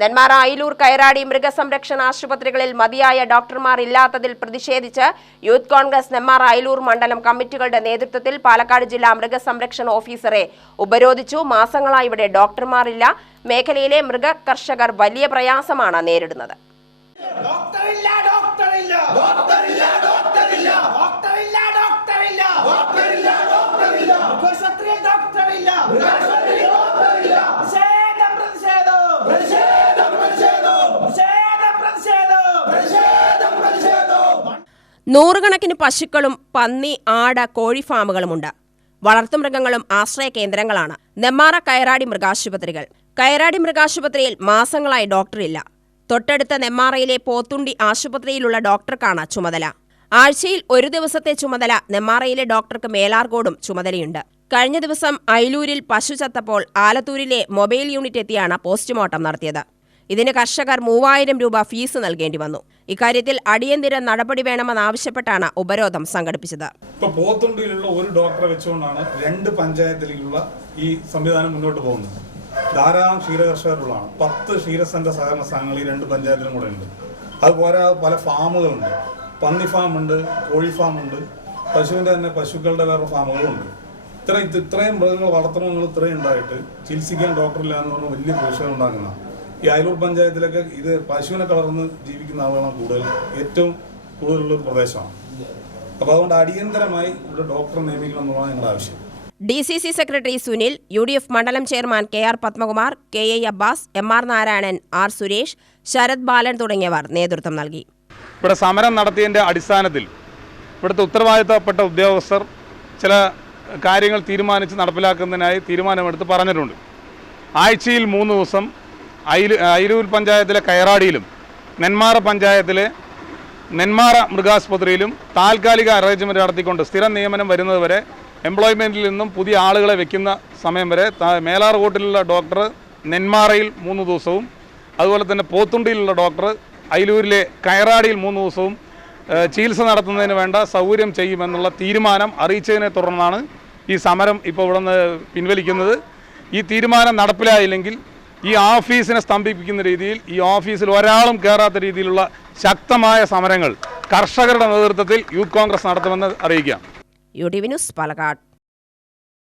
നെന്മാറ അയിലൂർ കയറാടി മൃഗസംരക്ഷണ ആശുപത്രികളിൽ മതിയായ ഡോക്ടർമാർ ഇല്ലാത്തതിൽ പ്രതിഷേധിച്ച് യൂത്ത് കോൺഗ്രസ് നെന്മാറ അയിലൂർ മണ്ഡലം കമ്മിറ്റികളുടെ നേതൃത്വത്തിൽ പാലക്കാട് ജില്ലാ മൃഗസംരക്ഷണ ഓഫീസറെ ഉപരോധിച്ചു. മാസങ്ങളായി ഇവിടെ ഡോക്ടർമാരില്ല. മേഖലയിലെ മൃഗകർഷകർ വലിയ പ്രയാസമാണ് നേരിടുന്നത്. ഡോക്ടറില്ല ഡോക്ടറില്ല. ഡോക്ടറില്ല ഡോക്ടറില്ല. ഡോക്ടറില്ല ഡോക്ടറില്ല. ഡോക്ടറില്ല ഡോക്ടറില്ല. മൃഗശത്രിയിൽ ഡോക്ടറില്ല. നൂറുകണക്കിന് പശുക്കളും പന്നി ആട കോഴി ഫാമുകളുമുണ്ട്. വളർത്തുമൃഗങ്ങളും ആശ്രയ കേന്ദ്രങ്ങളാണ്. നെമ്മാറ കയറാടി മൃഗാശുപത്രികൾ. കയറാടി മൃഗാശുപത്രിയിൽ മാസങ്ങളായി ഡോക്ടറില്ല തൊട്ടടുത്ത നെമ്മാറയിലെ പോത്തുണ്ടി ആശുപത്രിയിലുള്ള ഡോക്ടർക്കാണ് ചുമതല. ആഴ്ചയിൽ ഒരു ദിവസത്തെ ചുമതല നെമ്മാറയിലെ ഡോക്ടർക്ക് മേലാർകോടും ചുമതലയുണ്ട്. കഴിഞ്ഞ ദിവസം അയിലൂരിൽ പശു ചത്തപ്പോൾ ആലത്തൂരിലെ മൊബൈൽ യൂണിറ്റ് എത്തിയാണ് പോസ്റ്റ്മോർട്ടം നടത്തിയത്. ഇതിന് കർഷകർ മൂവായിരം രൂപ ഫീസ് നൽകേണ്ടി വന്നു. ഇക്കാര്യത്തിൽ അടിയന്തര നടപടി വേണമെന്നാവശ്യപ്പെട്ടാണ് ഉപരോധം സംഘടിപ്പിച്ചത്. ഇപ്പൊ പോത്തുണ്ടിയിലുള്ള ഒരു ഡോക്ടറെ വെച്ചുകൊണ്ടാണ് രണ്ട് പഞ്ചായത്തിലേക്കുള്ള ഈ സംവിധാനം മുന്നോട്ട് പോകുന്നത്. ധാരാളം ക്ഷീരകർഷകരുള്ളതാണ് പത്ത് ക്ഷീരസംഘ സഹകരണ സംഘങ്ങൾ ഈ രണ്ട് പഞ്ചായത്തിലും കൂടെ ഉണ്ട്. അതുപോലെ പല ഫാമുകളുണ്ട്. പന്നി ഫാം ഉണ്ട് കോഴി ഫാം ഉണ്ട് പശുവിന്റെ തന്നെ പശുക്കളുടെ വേറെ ഫാമുകളുണ്ട് ഇത്ര ഇത് ഇത്രയും മൃഗങ്ങൾ വളർത്തണമെങ്കിൽ ഇത്രയും ഉണ്ടായിട്ട് ചികിത്സിക്കാൻ ഡോക്ടറില്ല എന്ന് പറഞ്ഞാൽ വലിയ പ്രശ്നം ഉണ്ടാക്കുന്ന ഈ അയലൂർ പഞ്ചായത്തിലൊക്കെ ഇത് പശുവിനെ കളർന്ന് ജീവിക്കുന്ന ആളുകളാണ് കൂടുതൽ ഏറ്റവും കൂടുതലുള്ള പ്രദേശമാണ്. അപ്പോൾ അതുകൊണ്ട് അടിയന്തരമായി ഇവിടെ ഡോക്ടറെ നിയമിക്കണം എന്നുള്ളതാണ് ഞങ്ങളുടെ ആവശ്യം. D C C secretary Sunil U D F മണ്ഡലം chairman K R Padmakumar K A Abbas M R Narayanan R Suresh Sarath Balan തുടങ്ങിയവർ നേതൃത്വം നൽകി. ഇവിടെ സമരം നടത്തിയതിന്റെ അടിസ്ഥാനത്തിൽ ഇവിടുത്തെ ഉത്തരവാദിത്തപ്പെട്ട ഉദ്യോഗസ്ഥർ ചില കാര്യങ്ങൾ തീരുമാനിച്ച് നടപ്പിലാക്കുന്നതിനായി തീരുമാനമെടുത്ത് പറഞ്ഞിട്ടുണ്ട്. ആഴ്ചയിൽ മൂന്ന് ദിവസം അയിൽ അയിരൂർ പഞ്ചായത്തിലെ കയറാടിയിലും നെന്മാറ പഞ്ചായത്തിലെ നെന്മാറ മൃഗാസ്പത്രിയിലും താൽക്കാലിക അറേഞ്ച്മെന്റ് നടത്തിക്കൊണ്ട് സ്ഥിരം നിയമനം വരുന്നതുവരെ എംപ്ലോയ്മെന്റിൽ നിന്നും പുതിയ ആളുകളെ വെക്കുന്ന സമയം വരെ മേലാർകോട്ടിലുള്ള ഡോക്ടർ നെന്മാറയിൽ മൂന്ന് ദിവസവും അതുപോലെ തന്നെ പോത്തുണ്ടിയിലുള്ള ഡോക്ടർ അയിലൂരിലെ കയറാടിയിൽ മൂന്ന് ദിവസവും ചികിത്സ നടത്തുന്നതിന് വേണ്ട സൗകര്യം ചെയ്യുമെന്നുള്ള തീരുമാനം അറിയിച്ചതിനെ തുടർന്നാണ് ഈ സമരം ഇപ്പോൾ ഇവിടെ നിന്ന് പിൻവലിക്കുന്നത്. ഈ തീരുമാനം നടപ്പിലായില്ലെങ്കിൽ ഈ ഓഫീസിനെ സ്തംഭിപ്പിക്കുന്ന രീതിയിൽ ഈ ഓഫീസിൽ ഒരാളും കയറാത്ത രീതിയിലുള്ള ശക്തമായ സമരങ്ങൾ കർഷകരുടെ നേതൃത്വത്തിൽ യൂത്ത് കോൺഗ്രസ് നടത്തുമെന്ന് അറിയിക്കാം യു വി ന്യൂസ് പാലക്കാട്.